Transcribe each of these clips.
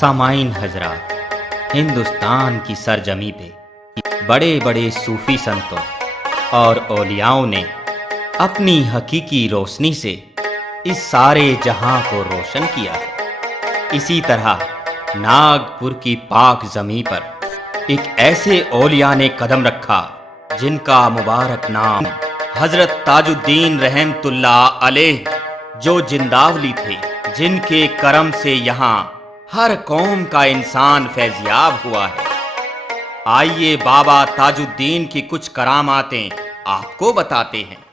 सामाइन हजरात, हिंदुस्तान की सरजमी पे बड़े बड़े सूफी संतों और औलियाओं ने अपनी हकीकी रोशनी से इस सारे जहां को रोशन किया है। इसी तरह नागपुर की पाक ज़मीं पर एक ऐसे औलिया ने कदम रखा जिनका मुबारक नाम हजरत ताजुद्दीन रहमतुल्लाह अलैह, जो जिंदावली थे, जिनके करम से यहाँ हर कौम का इंसान फैज़याब हुआ है। आइए बाबा ताजुद्दीन की कुछ करामातें आपको बताते हैं।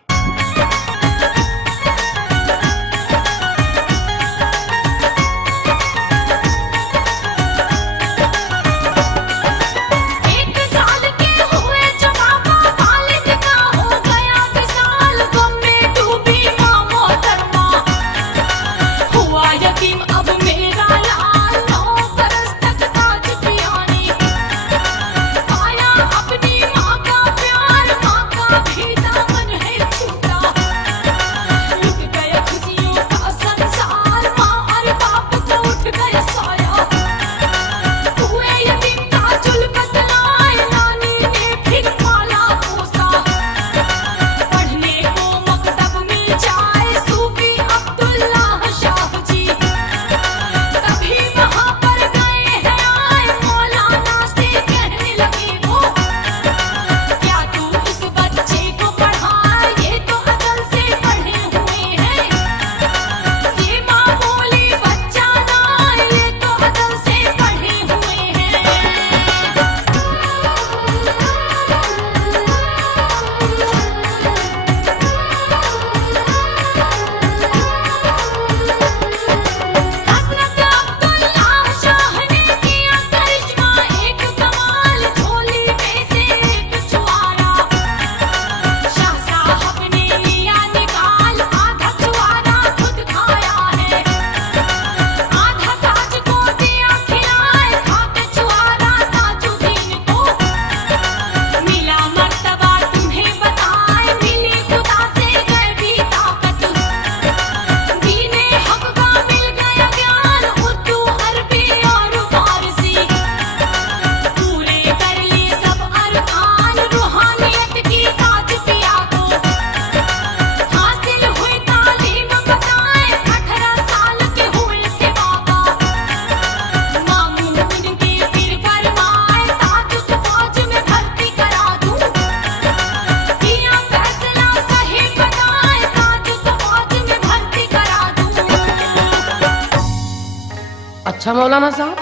अच्छा मौलाना साहब,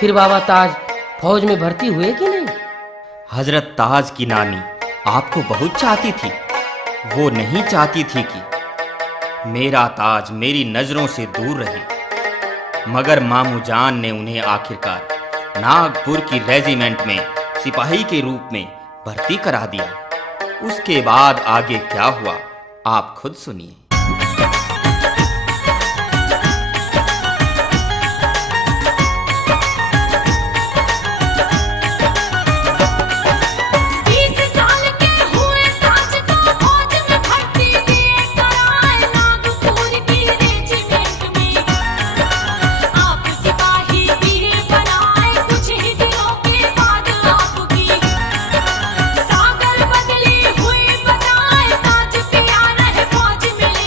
फिर बाबा ताज फौज में भर्ती हुए कि नहीं? हजरत ताज की नानी आपको बहुत चाहती थी। वो नहीं चाहती थी कि मेरा ताज मेरी नजरों से दूर रहे, मगर मामू जान ने उन्हें आखिरकार नागपुर की रेजिमेंट में सिपाही के रूप में भर्ती करा दिया। उसके बाद आगे क्या हुआ आप खुद सुनिए। सागर बदली हुई बताए ताज पिया रहे फौज मिले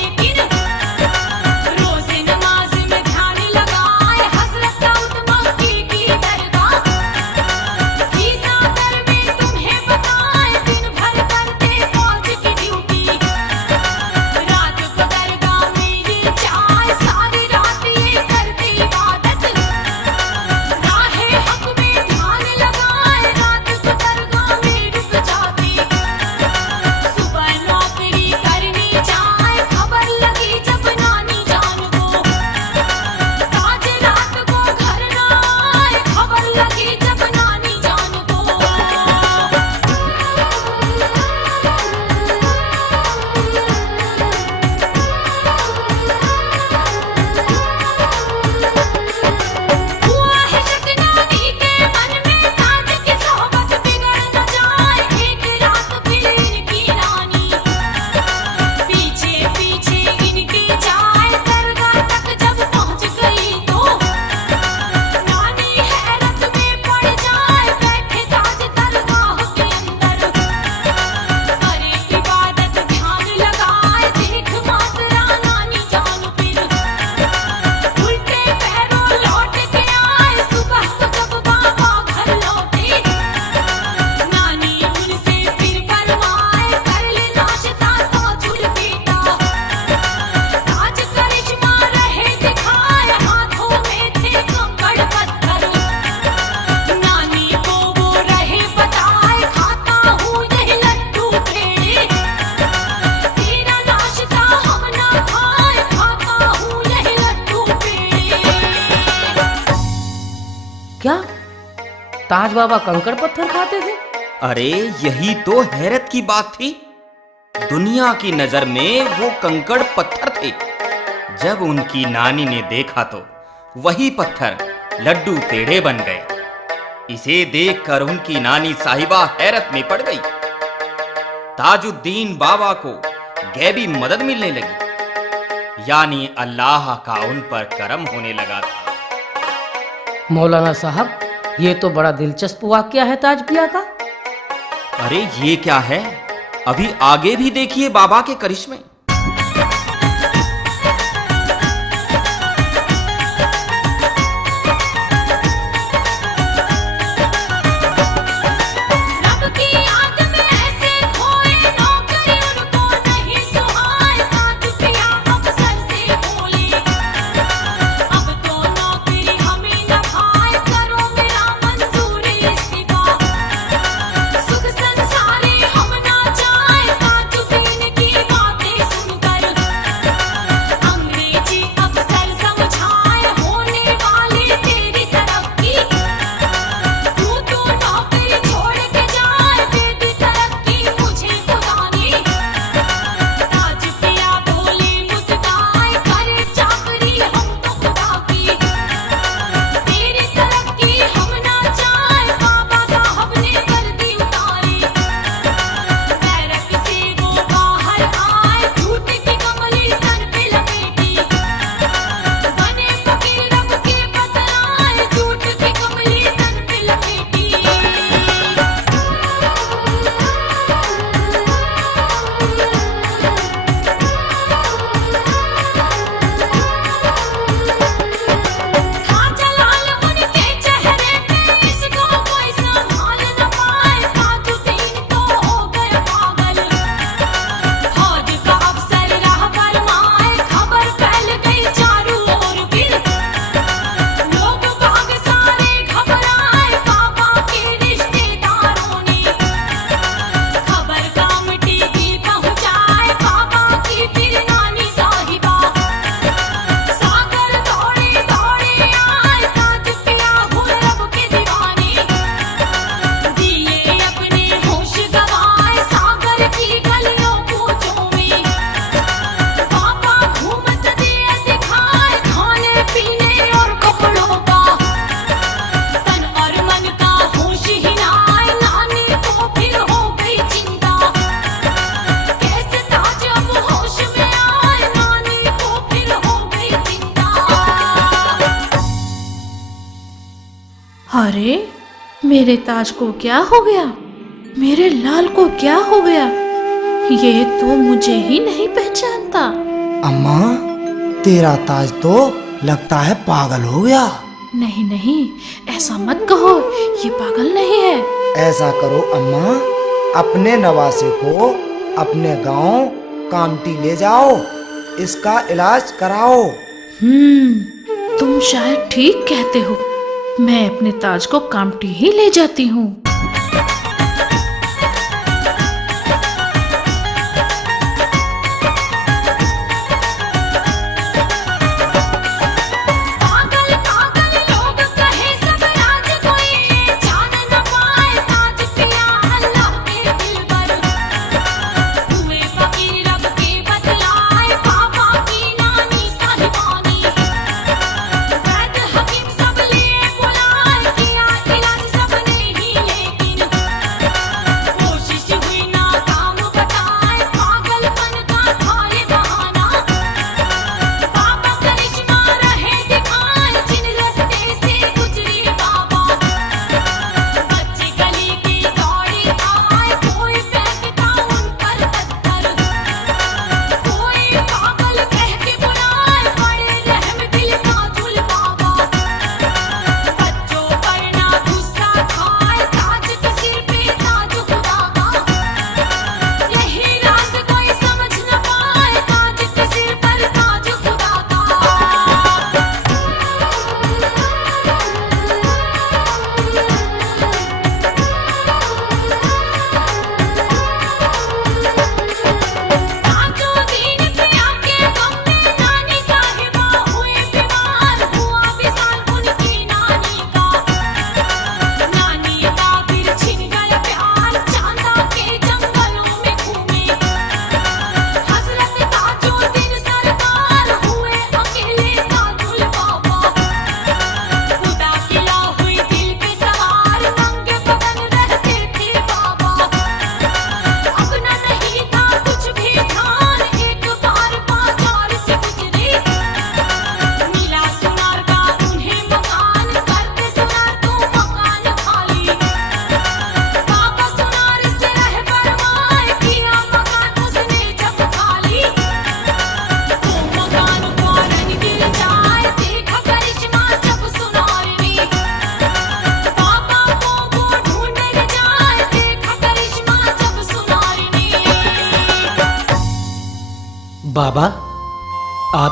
क्या ताज बाबा कंकड़ पत्थर खाते थे? अरे यही तो हैरत की बात थी। दुनिया की नजर में वो कंकड़ पत्थर थे। जब उनकी नानी ने देखा तो वही पत्थर लड्डू पेड़े बन गए। इसे देखकर उनकी नानी साहिबा हैरत में पड़ गई। ताजुद्दीन बाबा को गैबी मदद मिलने लगी, यानी अल्लाह का उन पर करम होने लगा था। मौलाना साहब, ये तो बड़ा दिलचस्प वाकया है ताज पिया का। अरे ये क्या है, अभी आगे भी देखिए बाबा के करिश्मे। अरे मेरे ताज को क्या हो गया, मेरे लाल को क्या हो गया, ये तो मुझे ही नहीं पहचानता। अम्मा, तेरा ताज तो लगता है पागल हो गया। नहीं नहीं, ऐसा मत कहो, ये पागल नहीं है। ऐसा करो अम्मा, अपने नवासे को अपने गांव कामटी ले जाओ, इसका इलाज कराओ। तुम शायद ठीक कहते हो, मैं अपने ताज को कामटी ही ले जाती हूँ। वैद्य हकीम सब लिए बुलाए, किया इलाज सबने ही ले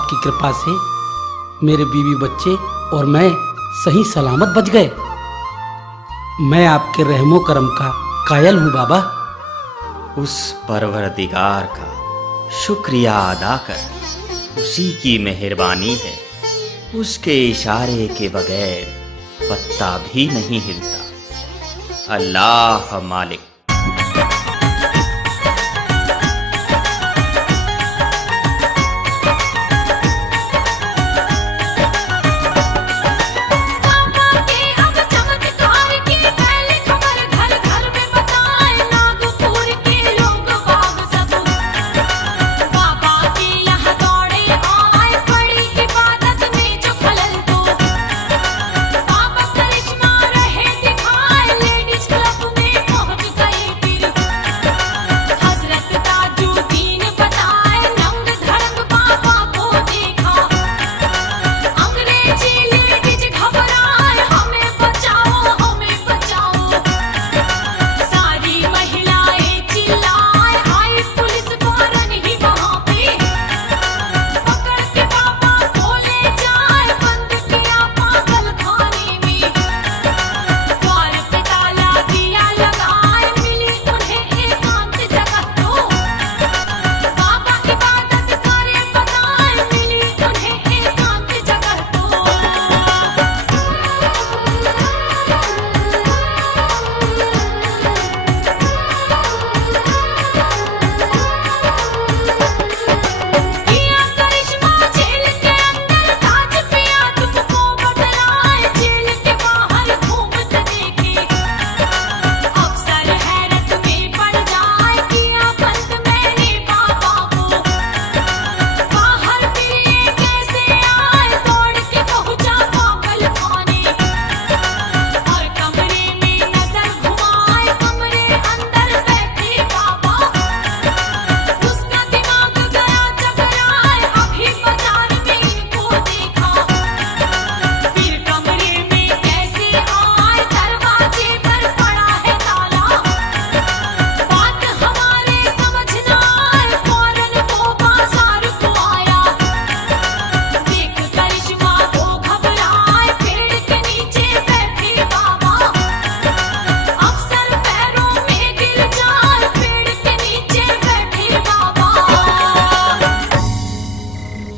आपकी कृपा से मेरे बीवी बच्चे और मैं सही सलामत बच गए। मैं आपके रहमो करम का कायल हूँ बाबा। उस परवरदिगार का शुक्रिया अदा कर, उसी की मेहरबानी है। उसके इशारे के बगैर पत्ता भी नहीं हिलता। अल्लाह मालिक।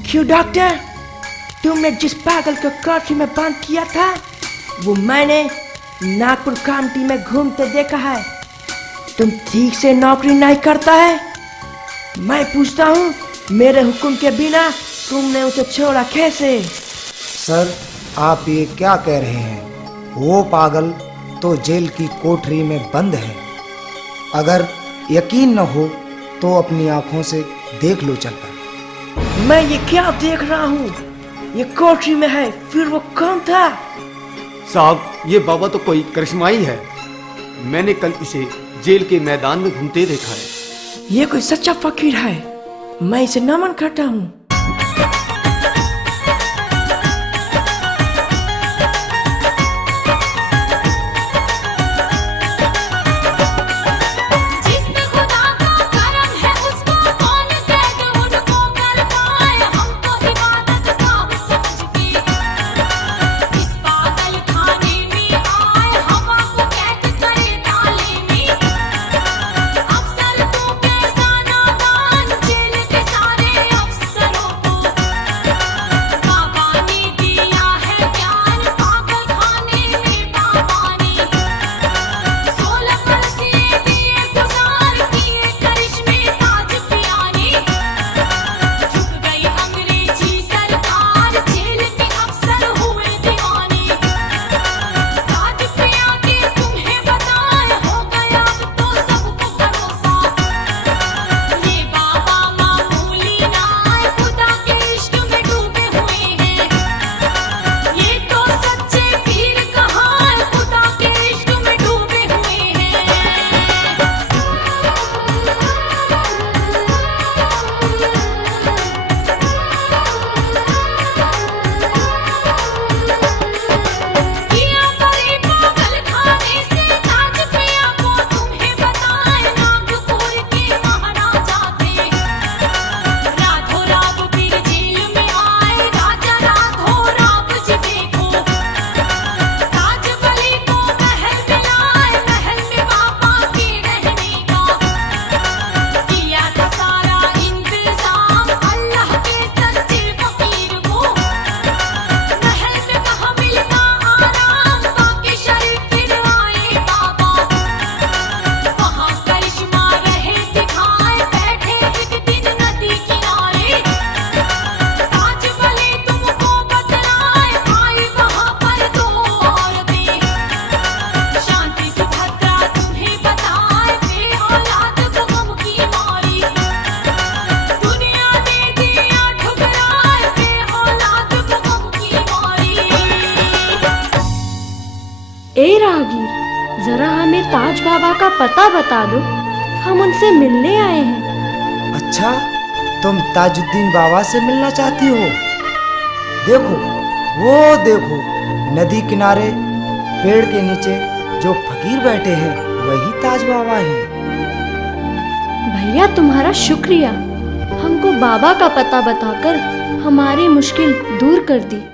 क्यों डॉक्टर, तुमने जिस पागल को कोठरी में बंद किया था वो मैंने नागपुर कामटी में घूमते देखा है। तुम ठीक से नौकरी नहीं करता है। मैं पूछता हूँ, मेरे हुक्म के बिना तुमने उसे छोड़ा कैसे? सर, आप ये क्या कह रहे हैं? वो पागल तो जेल की कोठरी में बंद है। अगर यकीन न हो तो अपनी आंखों से देख लो चलकर। मैं ये क्या देख रहा हूँ? ये कोठरी में है, फिर वो कौन था? साहब, ये बाबा तो कोई करिश्माई है। मैंने कल इसे जेल के मैदान में घूमते देखा है। ये कोई सच्चा फकीर है, मैं इसे नमन करता हूँ। अफसर ताज बाबा का पता बता दो, हम उनसे मिलने आए हैं। अच्छा, तुम ताजुद्दीन बाबा से मिलना चाहती हो? देखो, वो देखो, नदी किनारे पेड़ के नीचे जो फकीर बैठे हैं वही ताज बाबा हैं। भैया तुम्हारा शुक्रिया, हमको बाबा का पता बताकर हमारी मुश्किल दूर कर दी।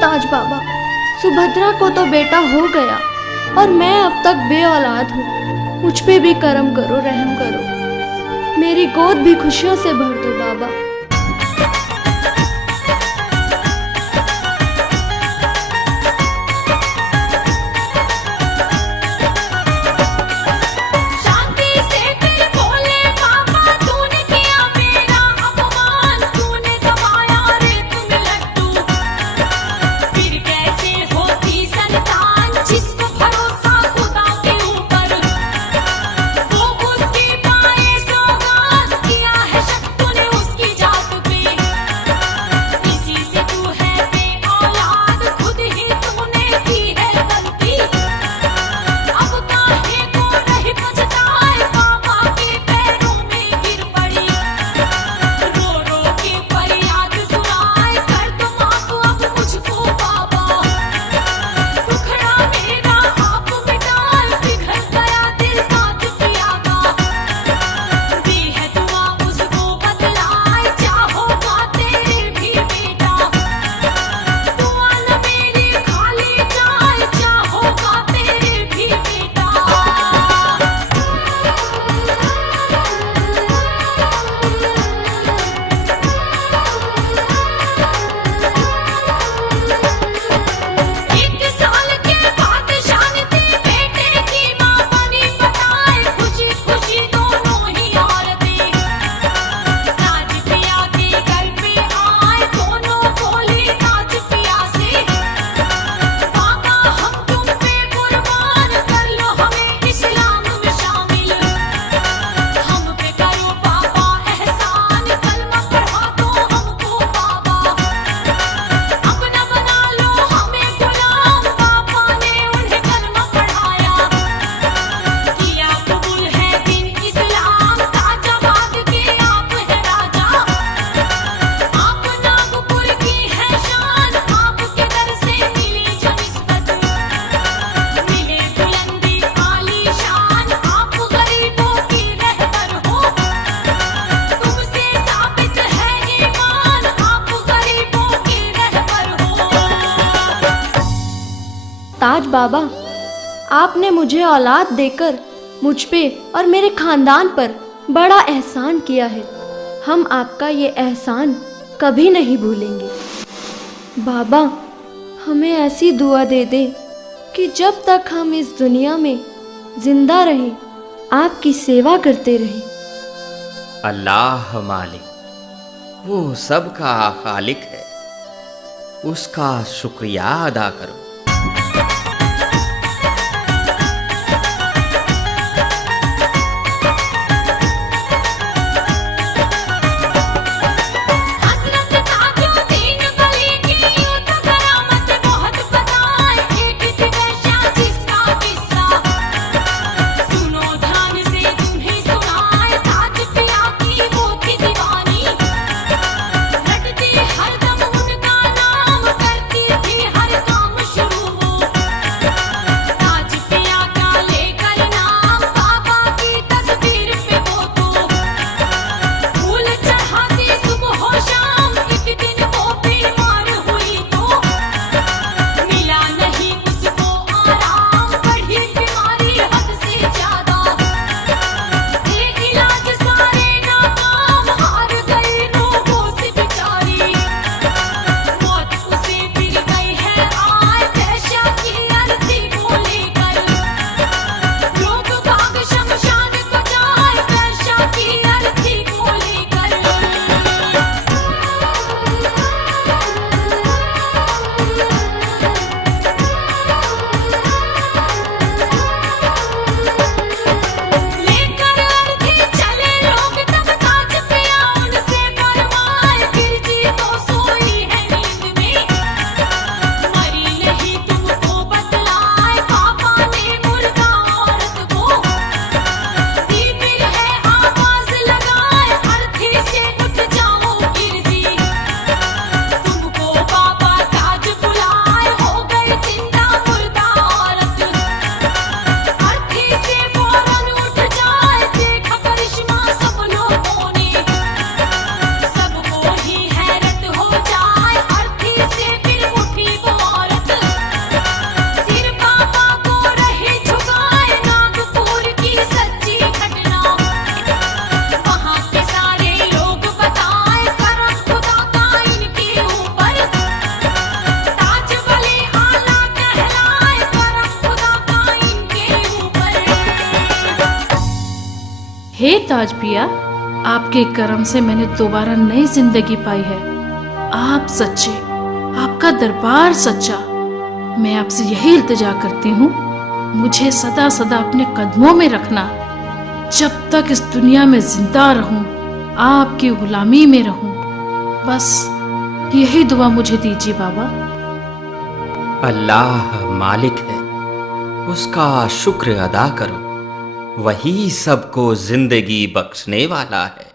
ताज बाबा, सुभद्रा को तो बेटा हो गया और मैं अब तक बे औलाद हूँ। मुझ पे भी करम करो, रहम करो, मेरी गोद भी खुशियों से भर दो बाबा। उसकी बाबा, आपने मुझे औलाद देकर मुझ पे और मेरे खानदान पर बड़ा एहसान किया है। हम आपका ये एहसान कभी नहीं भूलेंगे। बाबा, हमें ऐसी दुआ दे दे कि जब तक हम इस दुनिया में जिंदा रहें, आपकी सेवा करते रहें। अल्लाह मालिक, वो सबका खालिक है, उसका शुक्रिया अदा करो। हे ताज पिया, आपके करम से मैंने दोबारा नई जिंदगी पाई है। आप सच्चे, आपका दरबार सच्चा। मैं आपसे यही इल्तिजा करती हूँ, मुझे सदा सदा अपने कदमों में रखना। जब तक इस दुनिया में जिंदा रहूं, आपकी गुलामी में रहूं, बस यही दुआ मुझे दीजिए बाबा। अल्लाह मालिक है, उसका शुक्र अदा करो, वही सबको जिंदगी बख्शने वाला है।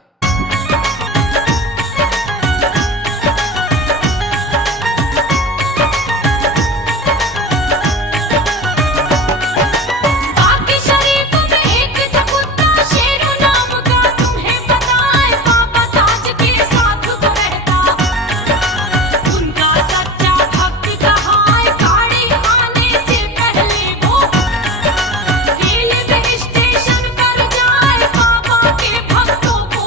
स्टेशन पर जाए बाबा के भक्तों को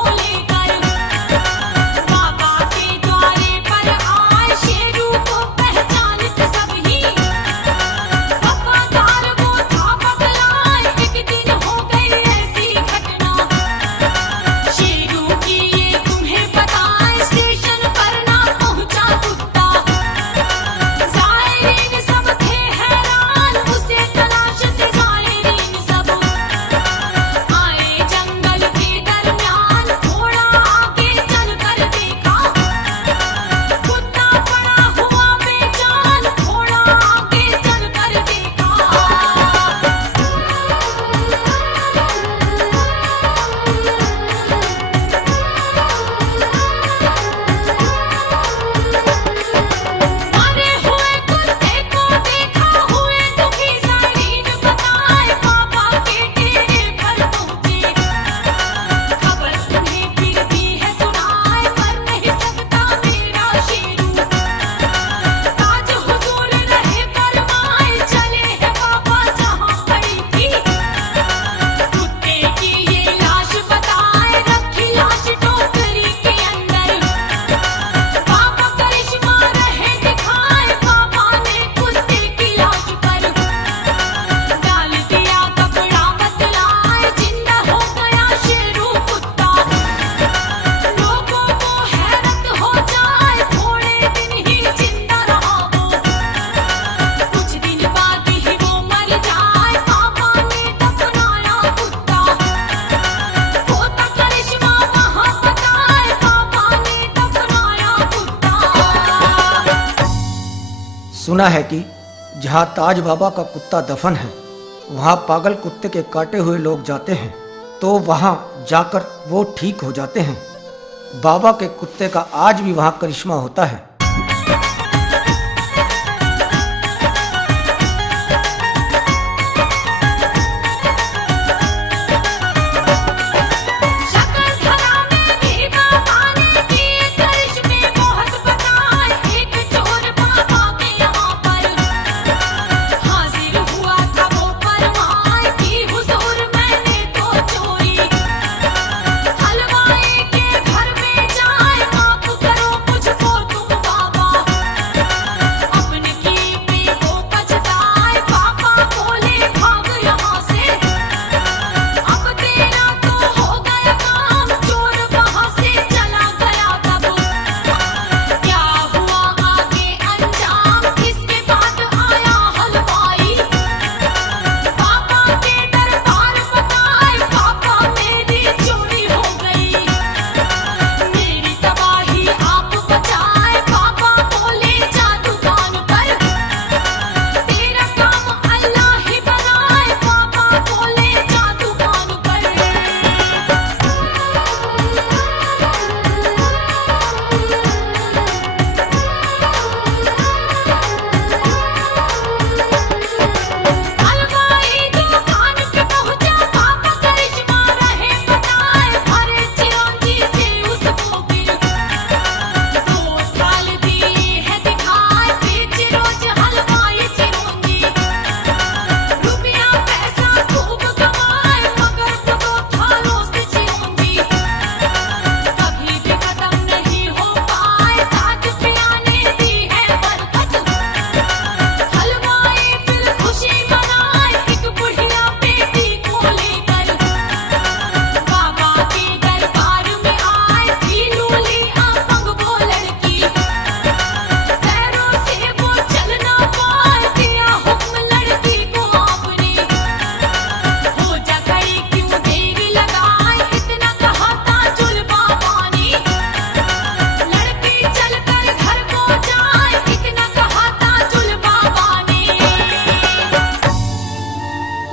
सुना है कि जहाँ ताज बाबा का कुत्ता दफन है वहाँ पागल कुत्ते के काटे हुए लोग जाते हैं तो वहाँ जाकर वो ठीक हो जाते हैं। बाबा के कुत्ते का आज भी वहाँ करिश्मा होता है।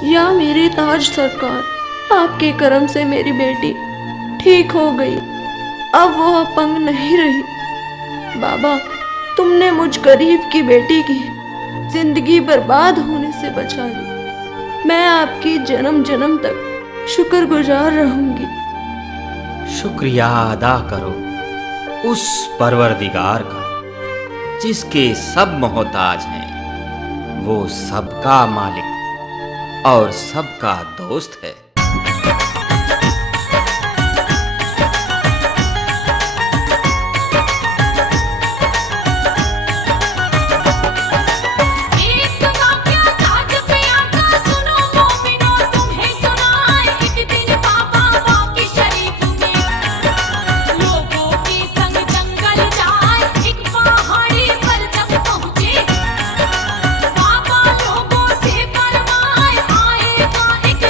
या मेरे ताज सरकार, आपके करम से मेरी बेटी ठीक हो गई, अब वो अपंग नहीं रही। बाबा, तुमने मुझ गरीब की बेटी की जिंदगी बर्बाद होने से बचा ली। मैं आपकी जन्म जन्म तक शुक्रगुजार रहूंगी। शुक्रिया अदा करो उस परवरदिगार का जिसके सब मोहताज हैं। वो सबका मालिक और सबका दोस्त है।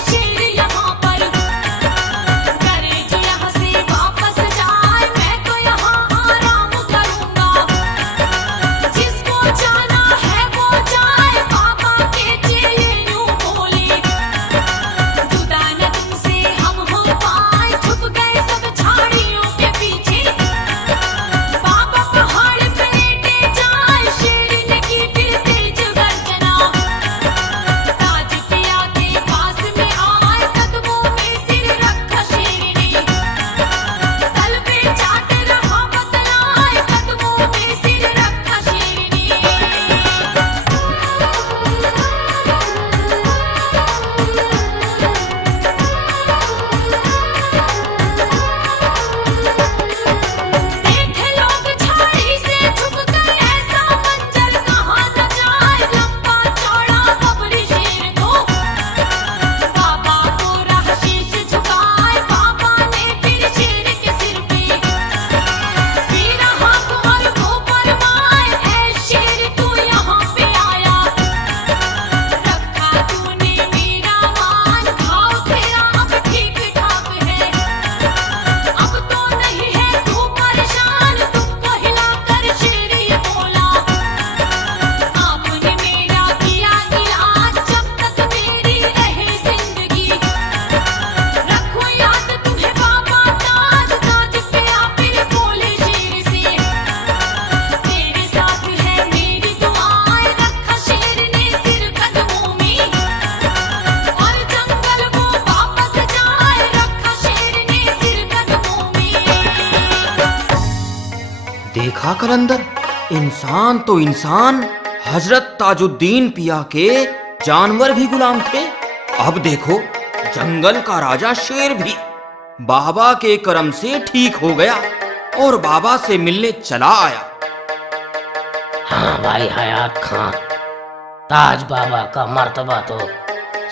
शेर या देखा कलंदर, इंसान तो इंसान, हजरत ताजुद्दीन पिया के जानवर भी गुलाम थे। अब देखो, जंगल का राजा शेर भी बाबा के करम से ठीक हो गया और बाबा से मिलने चला आया। हाँ भाई हयात खां, ताज बाबा का मर्तबा तो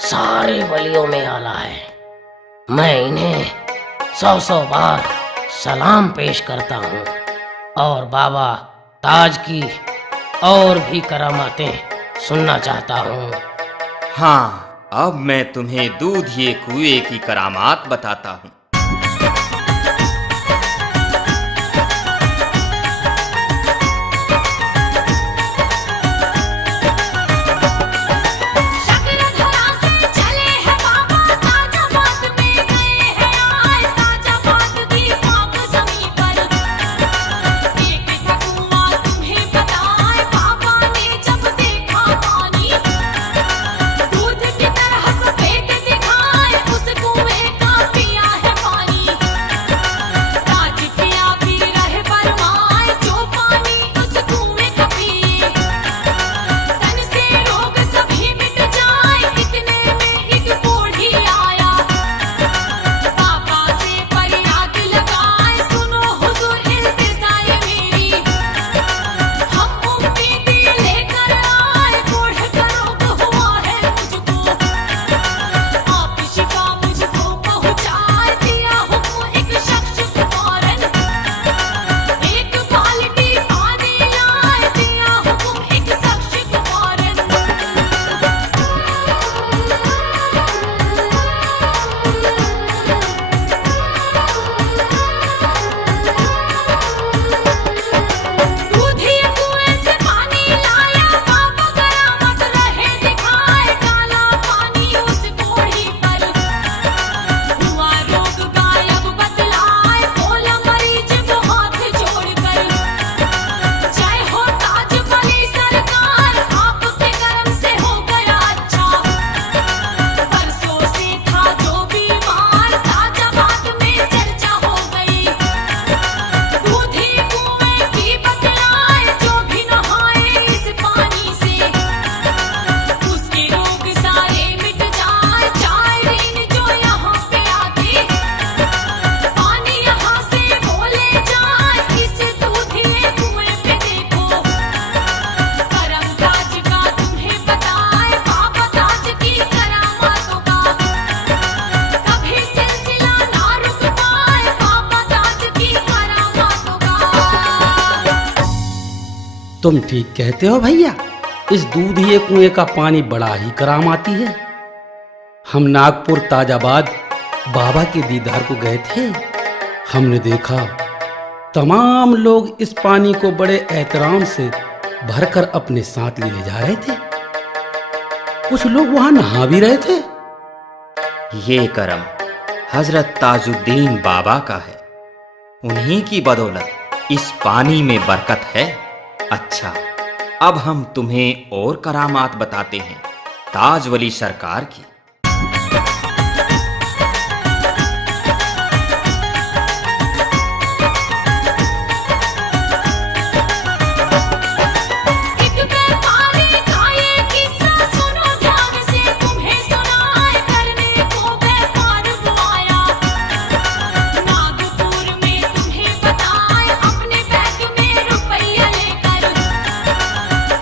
सारे वलियों में आला है। मैं इन्हें 100 बार सलाम पेश करता हूँ और बाबा ताज की और भी करामातें सुनना चाहता हूँ। हाँ, अब मैं तुम्हें दूधिए कुएं की करामात बताता हूँ। तुम ठीक कहते हो भैया, इस दूधिए कुएं का पानी बड़ा ही करामाती है। हम नागपुर ताजाबाद बाबा के दीदार को गए थे। हमने देखा तमाम लोग इस पानी को बड़े एहतराम से भरकर अपने साथ ले जा रहे थे। कुछ लोग वहां नहा भी रहे थे। ये करम हजरत ताजुद्दीन बाबा का है। उन्हीं की बदौलत इस पानी में बरकत है। अच्छा, अब हम तुम्हें और करामात बताते हैं ताज वली सरकार की।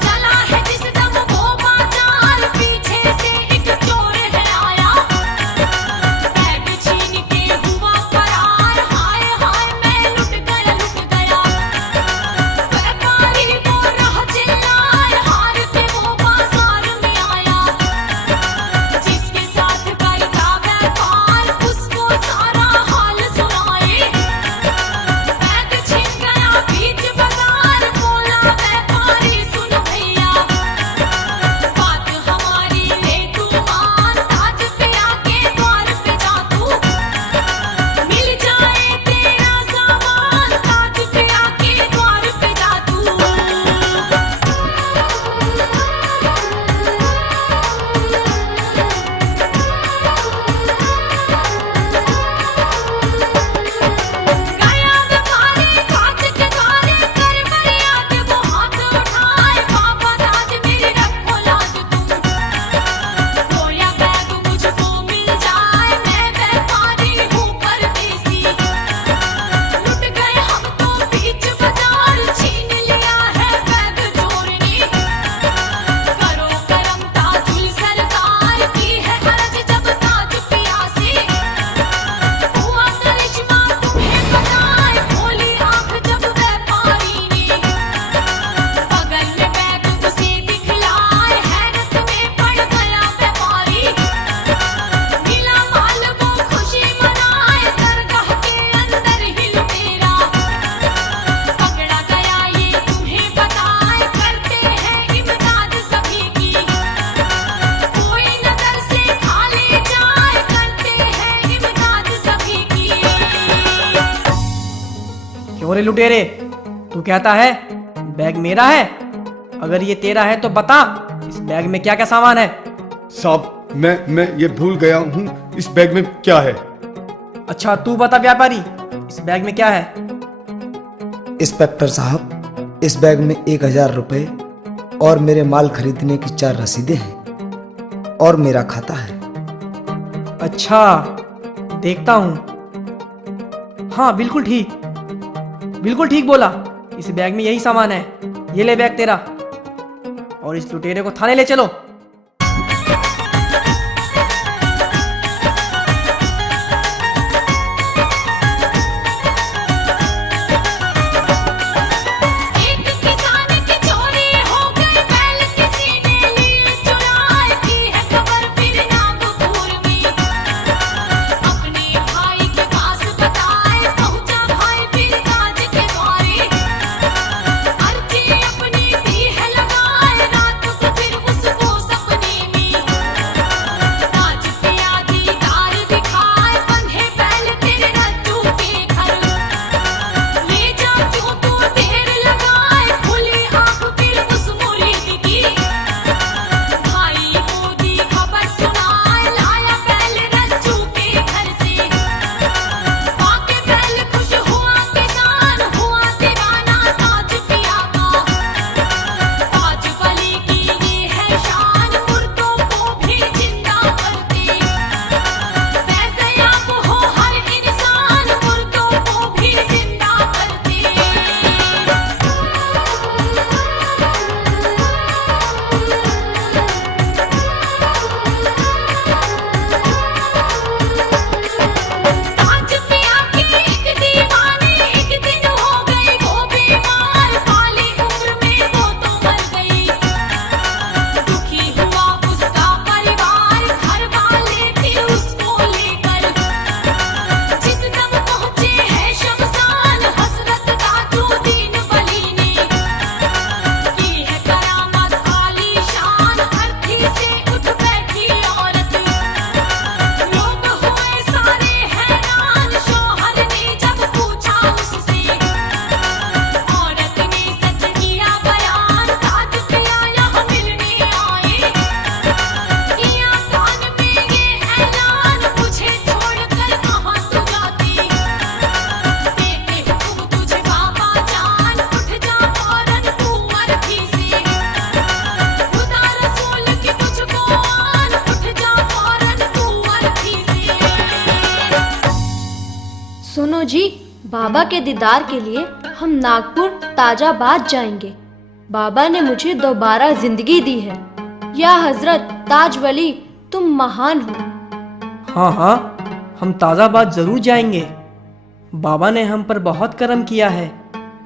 चला है जिस दम वो बाजार, पीछे से एक चोर क्यों रे लुटेरे, तू कहता है बैग मेरा है? अगर ये तेरा है तो बता, इस बैग में क्या क्या सामान है? साहब मैं ये भूल गया हूँ, इस बैग में क्या है? अच्छा तू बता व्यापारी, इस बैग में क्या है? इंस्पेक्टर साहब, इस बैग में 1000 रुपए और मेरे माल खरीदने की 4 रसीदें हैं और मेरा खाता है। अच्छा देखता हूँ। हाँ बिल्कुल ठीक बोला, इस बैग में यही सामान है। ये ले बैग तेरा, और इस लुटेरे को थाने ले चलो। सुनो जी, बाबा के दीदार के लिए हम नागपुर ताजाबाद जाएंगे। बाबा ने मुझे दोबारा जिंदगी दी है। या हजरत ताज वली, तुम महान हो। हाँ, हम ताजाबाद जरूर जाएंगे। बाबा ने हम पर बहुत करम किया है।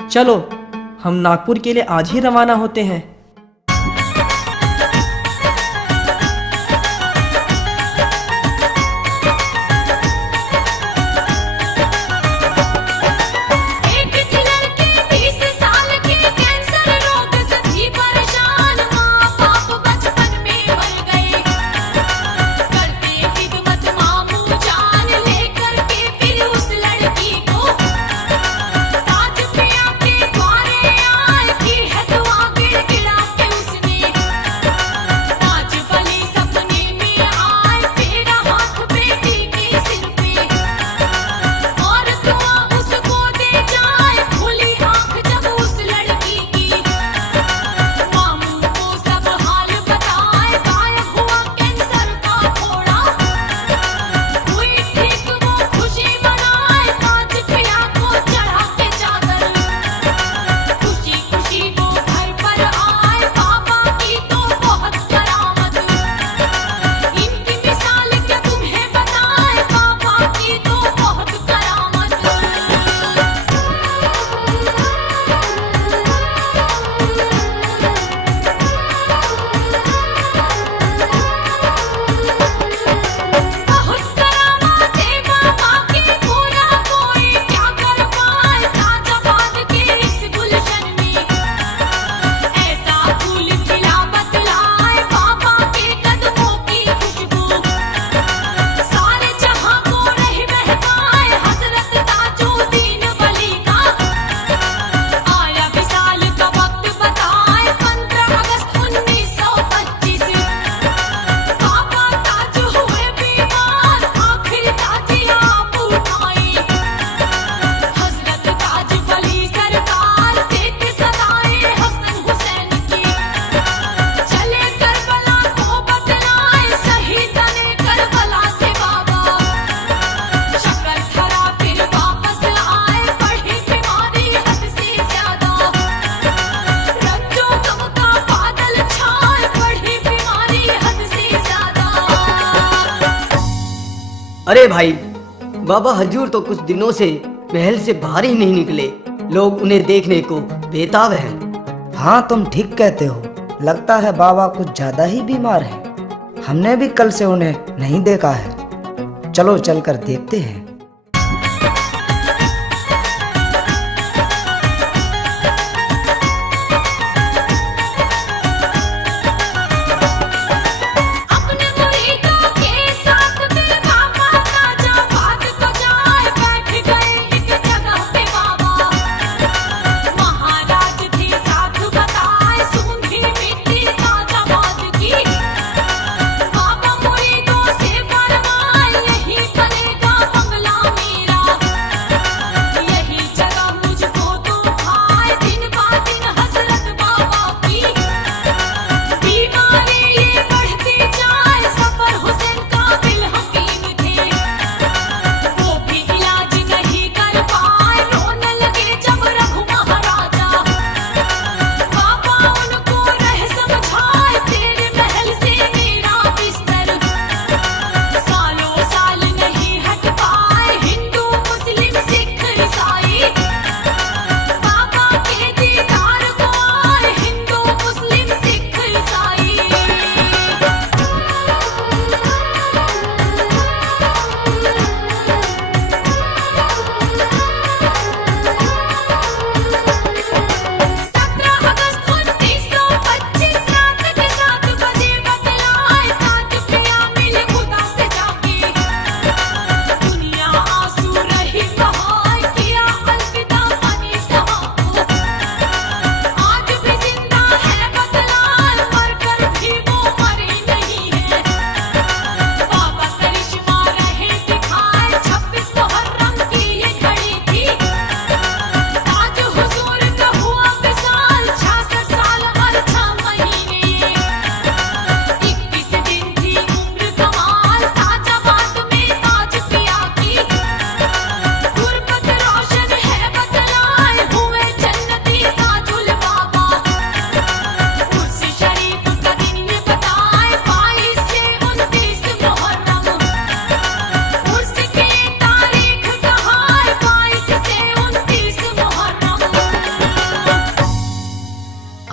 चलो हम नागपुर के लिए आज ही रवाना होते हैं। ताज पिया के द्वारे आए की है दुआ गिड़गिड़ा अरे भाई, बाबा हजूर तो कुछ दिनों से महल से बाहर ही नहीं निकले। लोग उन्हें देखने को बेताब हैं। हाँ, तुम ठीक कहते हो। लगता है बाबा कुछ ज्यादा ही बीमार हैं। हमने भी कल से उन्हें नहीं देखा है। चलो चलकर देखते हैं।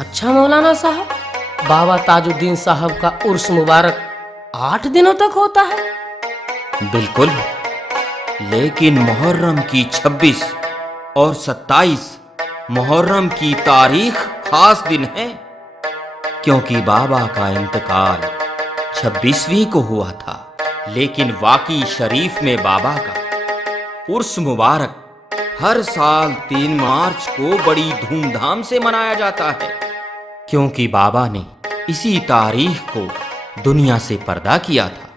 अच्छा मौलाना साहब, बाबा ताजुद्दीन साहब का उर्स मुबारक 8 दिनों तक होता है? बिल्कुल, लेकिन मुहर्रम की 26 और 27 मुहर्रम की तारीख खास दिन है, क्योंकि बाबा का इंतकाल 26वीं को हुआ था। लेकिन वाकई शरीफ में बाबा का उर्स मुबारक हर साल 3 मार्च को बड़ी धूमधाम से मनाया जाता है, क्योंकि बाबा ने इसी तारीख को दुनिया से पर्दा किया था।